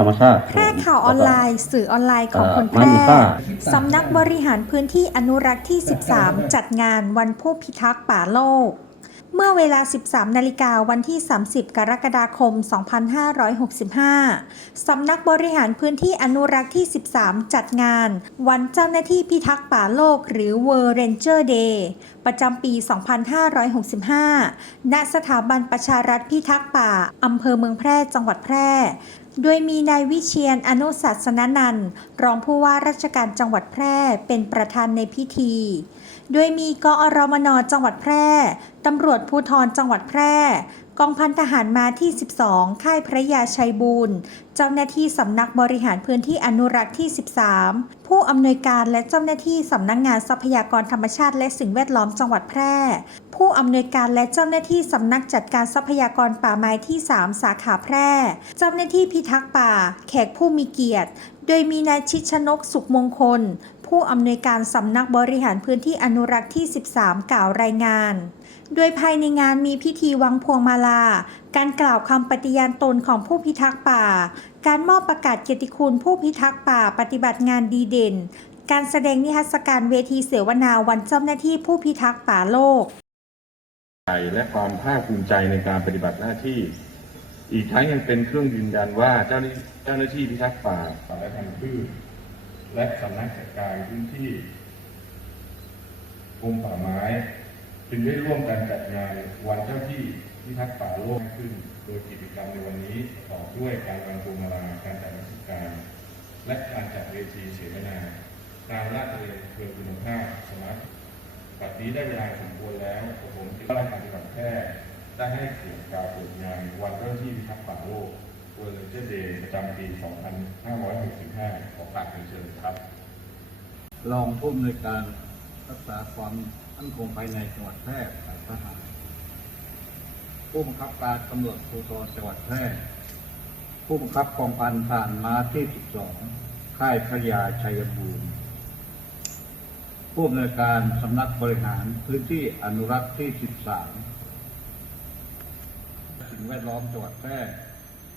ธรรมชาติแพร่ข่าวออนไลน์ สื่อออนไลน์ของคนแพมันมีร่ค่าสำนักบริหารพื้นที่อนุรักษ์ที่ 13 จัดงานวันผู้พิทักษ์ป่าโลก เมื่อเวลา 13 นาฬิกาวันที่ 30 กรกฎาคม 2565 สำนักบริหารพื้นที่อนุรักษ์ที่ 13 จัดงาน วันเจ้าหน้าที่พิทักษ์ป่าโลกหรือ World Ranger Day ประจำปี 2565 ณ สถาบันประชารัฐพิทักษ์ป่า อำเภอเมืองแพร่ จังหวัดแพร่ โดยมีนายวิเชียนอนุศาสนนันรองผู้ว่าราชการจังหวัดแพร่เป็นประธานในพิธี โดยมีกอรมนจังหวัดแพร่ ตำรวจภูธรจังหวัดแพร่ กองพันทหารมาที่ 12 ค่ายพระยาชัยบูรณ์ เจ้าหน้าที่สำนักบริหารพื้นที่อนุรักษ์ที่ 13 ผู้อำนวยการและเจ้าหน้าที่สำนักงานทรัพยากรธรรมชาติและสิ่งแวดล้อมจังหวัดแพร่ ผู้อำนวยการและเจ้าหน้าที่สำนักจัดการทรัพยากรป่าไม้ที่ 3 สาขาแพร่ เจ้าหน้าที่พิทักษ์ป่า แขกผู้มีเกียรติ โดยมีนายชิดชนกสุขมงคล ผู้อำนวยการสำนักบริหารพื้นที่อนุรักษ์ที่ 13 กล่าวรายงาน โดยภายในงานมีพิธีวางพวงมาลา การกล่าวคำปฏิญาณตนของผู้พิทักษ์ป่า การมอบประกาศเกียรติคุณผู้พิทักษ์ป่าปฏิบัติงานดีเด่น การแสดงนิทรรศการเวทีเสวนาวันเจ้าหน้าที่ผู้พิทักษ์ป่าโลกใจและความภาคภูมิใจในการปฏิบัติหน้าที่ อีกทั้งยังเป็นเครื่องยืนยันว่าเจ้าหน้าเจ้าหน้าที่พิทักษ์ป่าป่าและพันธุ์พืช และสำนักจัดการพื้นที่กรมป่าไม้ จึงได้ร่วมกันจัดงานวันเจ้าที่พิทักษ์ป่าโลกขึ้น โดยกิจกรรมในวันนี้ประกอบด้วยการวางพวงมาลาการจัดนิทรรศการ และการจัดเวทีเสวนาการลาดตระเวนเพื่อคุณภาพสมาร์ทปัจจุบันได้เวลาสมควรแล้วผมจึงได้การปฏิบัติแพทย์ได้ให้เกียรติกาวเปิดงานวันเจ้าหน้าที่พิทักษ์ป่าโลก เวอร์เลนเจเดย์ประจำปี 2565 ขอกราบเรียนเชิญครับ รองผู้อำนวยการรักษาความมั่นคงภายในจังหวัดแพร่ฝ่ายทหารผู้บังคับการตำรวจภูธรจังหวัดแพร่ ผู้บังคับกองพันทหารม้าที่ 12 ค่ายพระยาชัยบูรณ์ผู้อำนวยการสำนักบริหารพื้นที่อนุรักษ์ที่ 13 สิ่งแวดล้อมจังหวัดแพร่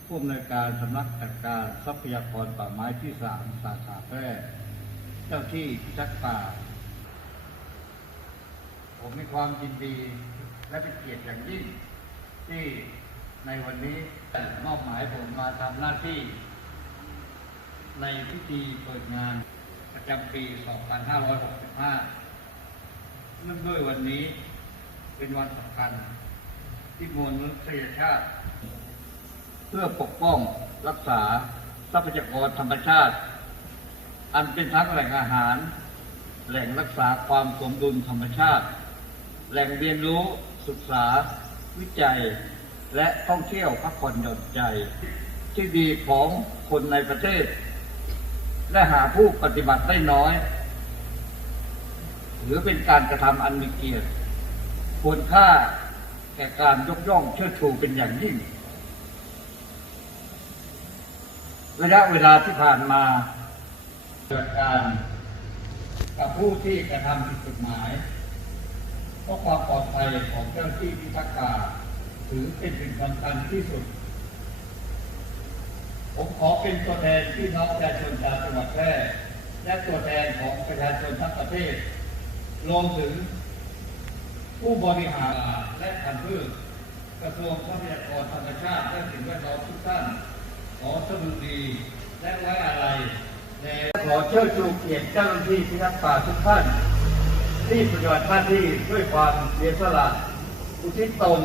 ผู้อำนวยการสำนักจัดการทรัพยากรป่าไม้ที่3สาขาแพร่ เจ้าที่พิทักษ์ป่า ผมมีความยินดีและเป็นเกียรติอย่างยิ่ง ที่ในวันนี้มอบหมายผมมาทำหน้าที่ ในพิธีเปิดงานประจำปี 2565เนื่องด้วยวันนี้เป็นวันสำคัญ ที่มวลมนุษยชาติ พื่อปกป้องรักษาทรัพยากรธรรมชาติ อันเป็นทั้งแหล่งอาหาร แหล่งรักษาความสมดุลธรรมชาติ แหล่งเรียนรู้ศึกษา วิจัย และท่องเที่ยวพักผ่อนหย่อนใจ ที่ดีของคนในประเทศ และหาผู้ปฏิบัติได้น้อย หรือเป็นการกระทำอันมีเกียรติควรค่าแก่การยกย่องเชิดชูเป็นอย่างยิ่ง ระยะเวลาที่ผ่านมาเกิดการกับผู้ที่กระทำผิดกฎหมายเพราะความปลอดภัยของเจ้าหน้าที่พิทักษ์ป่าถือเป็นสิ่งสำคัญที่สุด ผมขอเป็นตัวแทนพี่น้องประชาชนชาวจังหวัดแพร่และตัวแทนของประชาชนทั้งประเทศรวมถึงผู้บริหารและพันธุ์พืชกระทรวงทรัพยากรธรรมชาติและสิ่งแวดล้อมทุกท่าน ขอสดุดีและไว้อะไรในขอเชิดชูเกียรติเจ้าหน้าที่พิทักษ์ป่าทุกท่าน ที่ปฏิบัติหน้าที่ด้วยความเสียสละอุทิศตน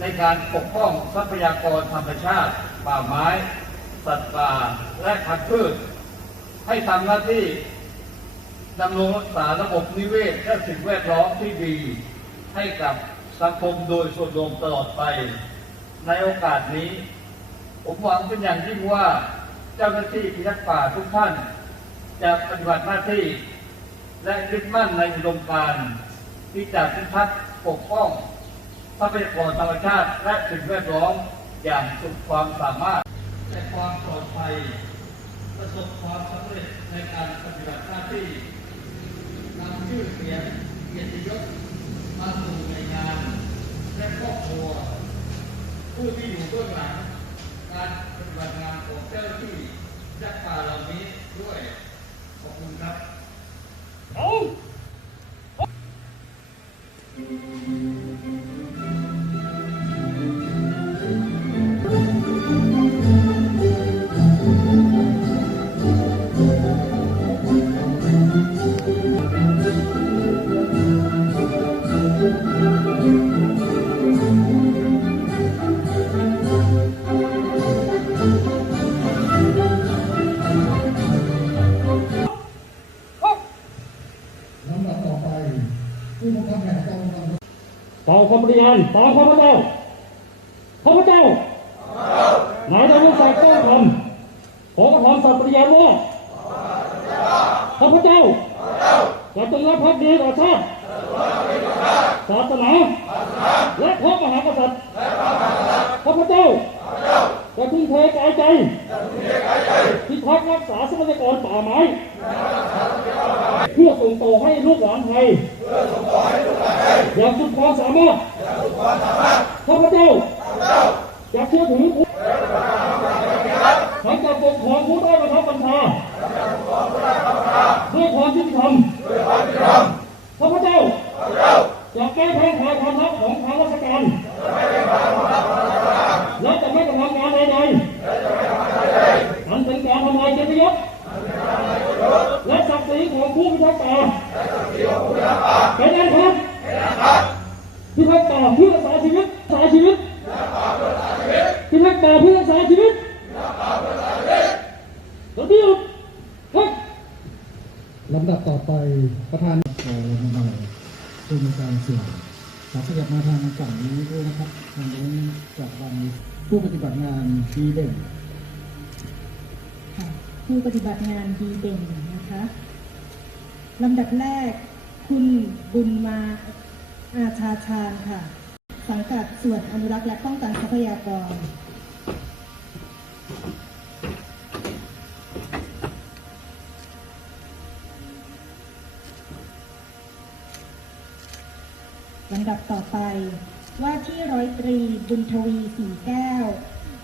ในการปกป้องทรัพยากรธรรมชาติ ป่าไม้ สัตว์ป่าและพันธุ์พืชให้ทำหน้าที่ดำรงรักษาระบบนิเวศและสิ่งแวดล้อมที่ดี ให้กับสังคมโดยส่วนรวมตลอดไป ในโอกาสนี้ ผมหวังเป็นอย่างยิ่งว่าเจ้าหน้าที่พิทักษ์ป่าทุกท่าน จะปฏิบัติหน้าที่ และยึดมั่นในอุดมการณ์ที่จะพิทักษ์ปกป้องทรัพยากรธรรมชาติและสิ่งแวดล้อมอย่างสุดความสามารถและความปลอดภัย ประสบความสำเร็จในการปฏิบัติหน้าที่นำชื่อเสียงเกียรติยศมาสู่ในงานและครอบครัวผู้ที่อยู่เบื้องหลัง การปฏิบัติงานของเจ้าที่สัตว์ป่าเหล่านี้ด้วย ขอบคุณครับล คำปฏิญาณตามข้าพเจ้าข้าพเจ้านายดำรงศักดิ์ก้องคำขอกระทำสัตย์ปฏิญาณว่าข้าพเจ้าจะจงรักภักดีต่อชาติศาสนาและพระมหากษัตริย์ข้าพเจ้าจะทุ่มเทกายใจพิทักษ์รักษาทรัพยากรป่าไม้ เพื่อส่งต่อให้ลูกหลานไทย อย่างสุดความสามารถข้าพเจ้าอยากเชื่อถือผู้ทั้งจะปกครองผู้ได้บังคับบัญชาด้วยความยุติธรรมข้าพเจ้าจะแก้แพ้ขายความลับของทางราชการและจะไม่กระทำงานใดๆอันเป็นการทำลายเกียรติยศและศักดิ์ศรีของผู้พิทักษ์ป่าเป็นอันครับ พิทักษ์ป่าเพื่อรักษาชีวิตรักษาชีวิต พิทักษ์ป่าเพื่อรักษาชีวิตเราเดียวเฮ้ยลำดับต่อไปประธานโอลงมาผู้มีการเสี่ยงขอขยับมาทางฝั่งนี้ด้วยนะครับทางนี้จากวันผู้ปฏิบัติงานดีเด่นค่ะผู้ปฏิบัติงานดีเด่นนะคะลำดับแรกคุณบุญมาอาชาชาญค่ะ สังกัดส่วนอนุรักษ์และป้องกันทรัพยากร ลำดับต่อไป ว่าที่ร้อยตรีบุญทวีสีแก้ว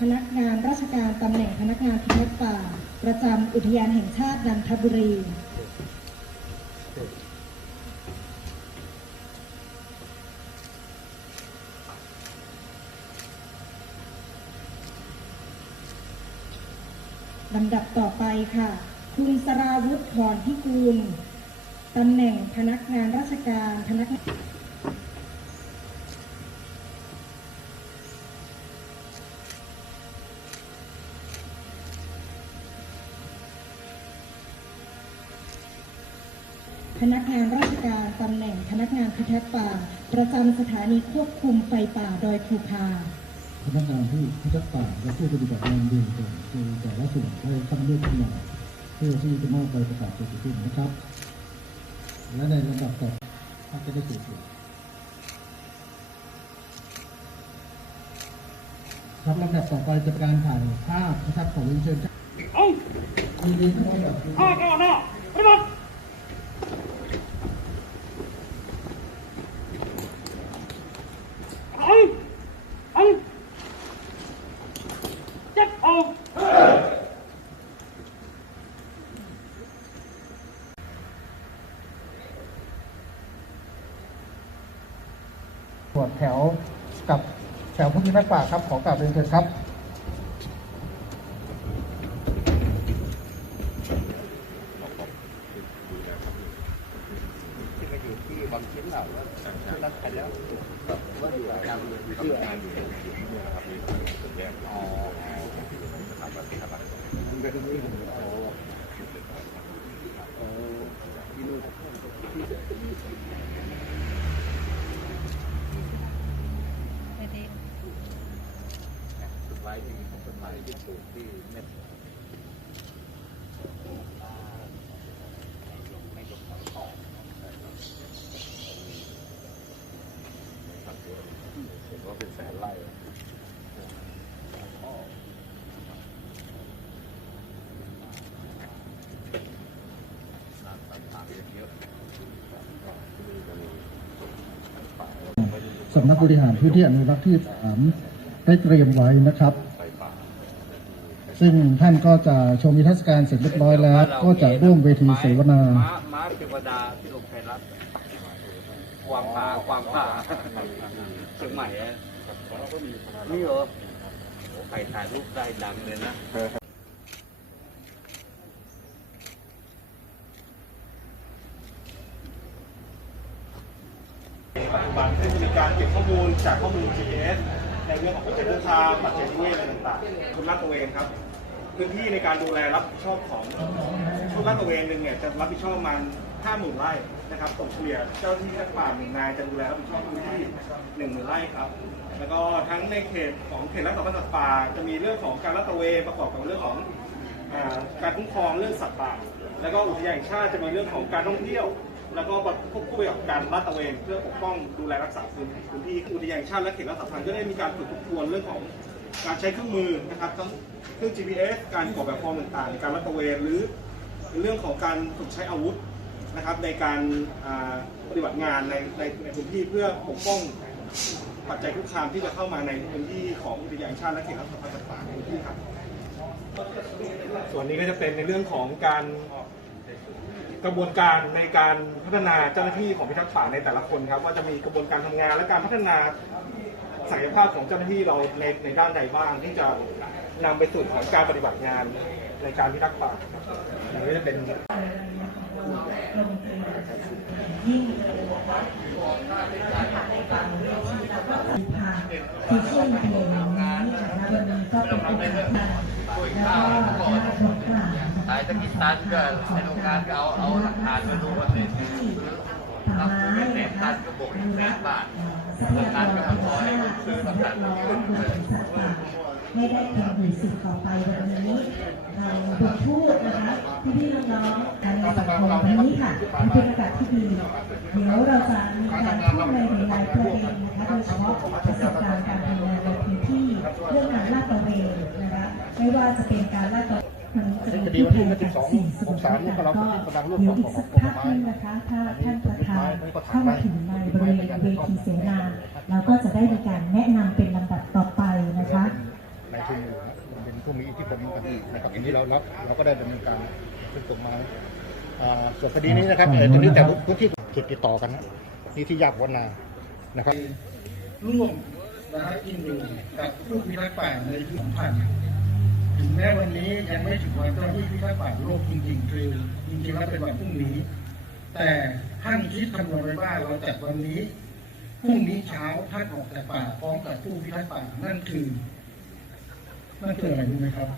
พนักงานราชการตำแหน่งพนักงานพิทักษ์ป่า ประจำอุทยานแห่งชาตินันทบุรี ลำดับ ต่อไปค่ะ คุณสราวุฒิพรพิกูลตำแหน่งพนักงานราชการพนักงานพนักงานราชการตำแหน่งพนักงานพิทักษ์ป่า ประจำสถานีควบคุมไฟป่าดอยภูพา พนักงานที่พิทักษ์ป่าและผู้ปฏิบัติงานดีเด่นคือแต่ละส่วนได้ตั้งเลือกขึ้นมาเพื่อที่จะมอบใบประกาศเกียรติคุณนะครับ และในลำดับต่อท่านจะได้เกียรติคุณครับลำดับต่อไปจะเป็นการถ่ายภาพนะครับของเรียนเชิญครับเอายินดีต้อนรับห้าก้าวหน้าปฏิบัติเอาเอาจับออก ตร วจแถวกับแถวผู้พิทักป่าครับ ขอกราบเรียนเชิญครับ สำนักบริหารพื้นที่อนุรักษ์ที่สามได้เตรียมไว้นะครับ ซึ่งท่านก็จะชมนิทรรศการเสร็จเรียบร้อยแล้ว ก็จะร่วมเวทีเสวนาม้าม้าเทวดาที่ลงไทยรัฐกวางป่ากวางป่าเชียงใหม่อะนี่เหรอโอ้ใครถ่ายรูปได้ดังเลยนะปัจจุบันซึ่งจะมีการเก็บข้อมูลจากข้อมูล GPS ในเรื่องของการเดินทางปัจจัยนิเวศอะไรต่างๆคุณลาดตระเวนครับ พื้นที่ในการดูแลรับผิดชอบของชุดลาดตระเวนหนึ่งเนี่ยจะรับผิดชอบประมาณ50,000ไร่นะครับตกเฉลี่ยเจ้าที่รักป่าหนึ่งนายจะดูแลรับผิดชอบพื้นที่10,000ไร่ครับ แล้วก็ทั้งในเขตของเขตรักษาพันธุ์สัตว์ป่าจะมีเรื่องของการลาดตระเวนประกอบกับเรื่องของการคุ้มครองเรื่องสัตว์ป่า แล้วก็อุทยานแห่งชาติจะมีเรื่องของการท่องเที่ยว แล้วก็ควบคู่ไปกับการลาดตระเวนเพื่อปกป้องดูแลรักษาพื้นพื้นที่อุทยานแห่งชาติและเขตรักษาพันธุ์ก็ได้มีการฝึกทบทวนเรื่องของ การใช้เครื่องมือนะครับทั้งเครื่อง GPS การกรอกแบบฟอร์มต่างๆในการลาดตระเวนหรือเรื่องของการฝึกใช้อาวุธนะครับในการปฏิบัติงานในในในพื้นที่เพื่อปกป้องปัจจัยคุกคามที่จะเข้ามาในพื้นที่ของอุทยานชาติและเขตรักษาพันธุ์สัตว์ป่าในพื้นที่ครับ ส่วนนี้ก็จะเป็นในเรื่องของการกระบวนการในการพัฒนาเจ้าหน้าที่ของพิทักษ์ป่าในแต่ละคนครับว่าจะมีกระบวนการทำงานและการพัฒนา ศักยภาพของเจ้าหน้าที่เราในในด้านใดบ้างที่จะนำไปสู่ของการปฏิบัติงานในการพิทักษ์ป่าครับอันก็จะเป็นยิ่งเลยนะคะในการเวทีแล้วก็ทางที่ช่วยเพลงนี้นะคะวันนี้ก็เป็นโอกาสแล้วก็ได้ผลกล่าวถ่ายตะกี้ตันก็ในโรงงานก็เอาเอาหลักฐานมาดูว่าเนี่ยรับซื้อเป็นแสนตันก็บวกแสนบาท ทรัพยากรธรรมชาติสิ่งแวดล้อมรวมถึงสัตว์ป่าไม่ได้เป็นหนึ่งสิ่งต่อไปวันนี้เราบทพูดนะคะพี่พี่ๆน้องๆการในสังคมนี้ค่ะมันเป็นโอกาสที่ดีเดี๋ยวเราจะมีการพูดในหลายๆประเด็นนะคะโดยเฉพาะประสบการณ์การทำงานในพื้นที่เรื่องการลาดตระเวนนะคะไม่ว่าจะเป็นการลาดตระเวนมันจะมีที่แทนจากสิ่งสงสัยก็เดี๋ยวอีกสักพักนึงนะคะถ้าท่านประธาน เข้ามาถึงในบริเวณเวทีเสวนาเราก็จะได้มีการแนะนำเป็นลำดับต่อไปนะคะในทุนอยู่นะมันเป็นผู้มีอิทธิพลกันนะครับทีนี้เรารับเราก็ได้ดำเนินการเป็นกฎหมายอ่าส่วนคดีนี้นะครับเอ่อตรงนี้แต่พื้นที่เขตติดต่อกันนะนี่ที่ยากวนานะครับร่วมนะครับอินดูกับผู้พิทักษ์ป่าในยุคสำคัญถึงแม้วันนี้ยังไม่ถึงวันเจ้าที่พิทักษ์ป่าโลกจริงๆ คือจริงๆแล้วเป็นวันพรุ่งนี้ แต่ ท่านคิดคำนวณไว้ว่าเราจัดวันนี้พรุ่งนี้เช้าท่านออกจากป่าพร้อมกับผู้พิทักษ์ป่านั่นคือ นั่นคืออะไรรู้ไหมครับ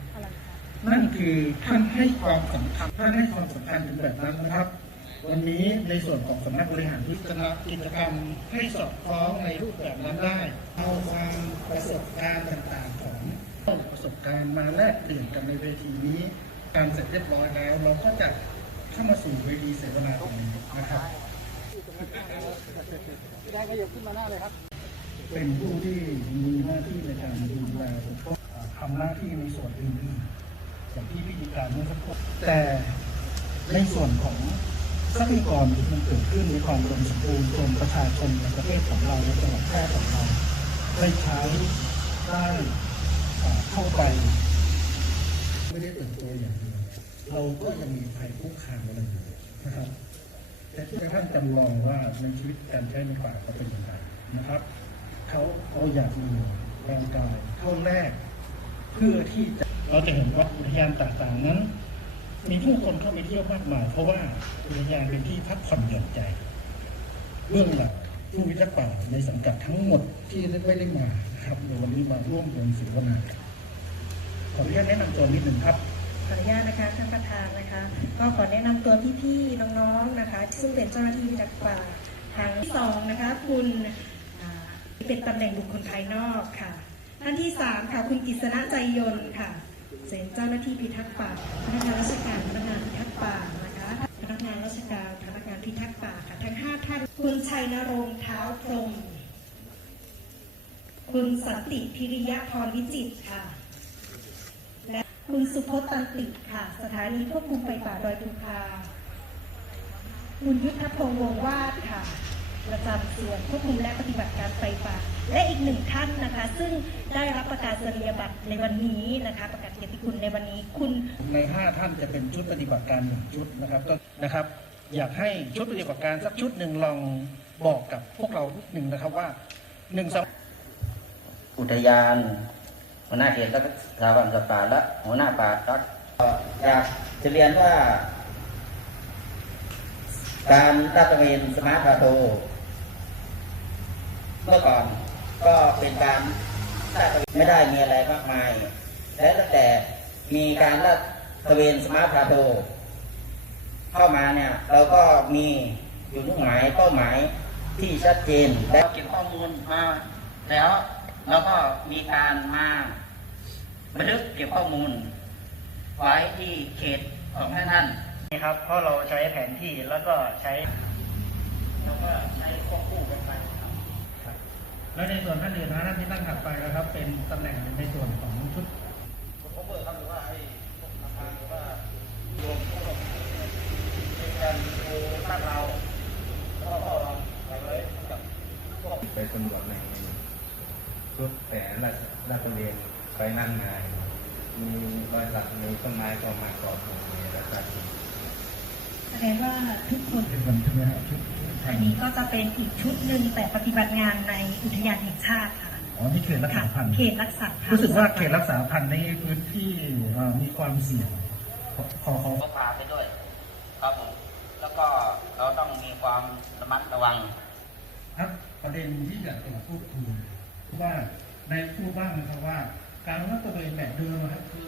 นั่นคือท่านให้ความสำคัญท่านให้ความสำคัญถึงแบบนั้นนะครับ วันนี้ในส่วนของสำนักบริหารพิจารณากิจกรรมให้สอดคล้องในรูปแบบนั้นได้เอาความประสบการณ์ต่างๆของประสบการณ์มาแลกเปลี่ยนกันในเวทีนี้ การเสร็จเรียบร้อยแล้ว เราก็จะ เข้ามาสู่เวทีเสวนาตรงนี้นะครับ เป็นผู้ที่มีหน้าที่ในการดูแลปกป้องทำหน้าที่ในส่วนอื่นๆอย่างที่พิธีการเมื่อสักครู่แต่ในส่วนของทรัพยากรที่มันเกิดขึ้นในความอุดมสมบูรณ์จนประชาชนในประเทศของเราในจังหวัดแพร่ของเราได้ใช้ได้อ่าเข้าไป ไม่ได้เติบโตอย่าง เราก็ยังมีภัยคุกคามอะไรอยู่นะครับ แต่ที่ท่านจำลองว่าในชีวิตการใช้ในป่าเขาเป็นอยังไงนะครับเขาเอาอยากมีแรงกายเข้าแรก เพื่อที่จะเราจะเห็นว่าอุทยานต่างๆนั้น มีผู้คนเข้าไปเที่ยวมากมาย เพราะว่าอุทยานเป็นที่พักผ่อนหย่อนใจเบื้องหลังผู้วิทักษ์ป่าในสังกัดทั้งหมดที่ไม่ได้มานะครับในวันนี้มาร่วมวงเสวนาขออนุญาตแนะนำตัวนิดหนึ่งครับ ขออนุญาตนะคะท่านประธานนะคะ ก็ขอแนะนำตัวพี่ๆน้องๆนะคะ ซึ่งเป็นเจ้าหน้าที่พิทักษ์ป่าทางที่สองนะคะคุณเป็นตำแหน่งบุคคลภายนอกค่ะ ท่านที่สามค่ะคุณกิษณะใจยนต์ค่ะเป็นเจ้าหน้าที่พิทักษ์ป่าพนักงานราชการพนักงานพิทักษ์ป่านะคะพนักงานราชการพนักงานพิทักษ์ป่าค่ะทั้งห้าท่านคุณชัยนรงค์เท้าพรหมคุณสันติพิริยะพรวิจิตค่ะ คุณสุพจน์ตันติค่ะ สถานีควบคุมไฟป่าดอยตุคา คุณยุทธพงษ์วงศ์วาดค่ะ ประจำส่วนควบคุมและปฏิบัติการไฟป่า และอีกหนึ่งท่านนะคะ ซึ่งได้รับประกาศนียบัตรในวันนี้นะคะ ประกาศเกียรติคุณในวันนี้คุณใน 5 ท่านจะเป็นชุดปฏิบัติการหนึ่งชุดนะครับก็นะครับ อยากให้ชุดปฏิบัติการสักชุดหนึ่งลองบอกกับพวกเรานิดหนึ่งนะครับว่าหนึ่งสองอุทยาน หัวหน้าเขตรักษาพันธุ์สัตว์ป่าและหัวหน้าป่ารักอยากจะเรียนว่า การลาดตเวนสมาร์ทพาโทเมื่อก่อนก็เป็นการลาดตระเวนไม่ได้มีอะไรมากมาย และตั้งแต่มีการลาดตเวนสมาร์ทพาโทเข้ามาเนี่ยเราก็มีอยู่มุ่งหมายเป้าหมายที่ชัดเจนแล้วเก็บข้อมูลมาแล้ว เราก็มีการมาบันทึกเก็บข้อมูล ไว้ที่เขตของท่านท่านนี่ครับ เพราะเราใช้แผนที่แล้วก็ใช้เราก็ใช้ควบคู่กันไปครับครับ แล้วในส่วนท่านอื่นนะท่านที่ตั้งถัดไปนะครับ เป็นตำแหน่งในส่วนของชุดผมเปิดครับหรือว่าไอ้พวกอาคารหรือว่ารวมพวกเป็นการดูลาดเราแล้วก็ไปไว้กับพวกไปตำรวจใน ชุดแผนและและตระเวนไปนั่นงานมีรอยสักมีต้นไม้ก็มาก่อตรงนี้แล้วก็แสดงว่าทุกคนเป็นคนใช่ไหมครับชุดอันนี้ก็จะเป็นอีกชุดหนึ่งแต่ปฏิบัติงานในอุทยานแห่งชาติค่ะอ๋อนี่เขตรักษาพันธุ์เขตรักษาพันธุ์รู้สึกว่าเขตรักษาพันธุ์ในพื้นที่เอ่อมีความเสี่ยงขอขอขอก็พาไปด้วย ครับผมแล้วก็เราต้องมีความระมัดระวังครับประเด็นที่อยากจะพูดคุย ว่าในพูดบ้างนะครับว่า การรัฐตระเวนแบบเดิมนะครับคือ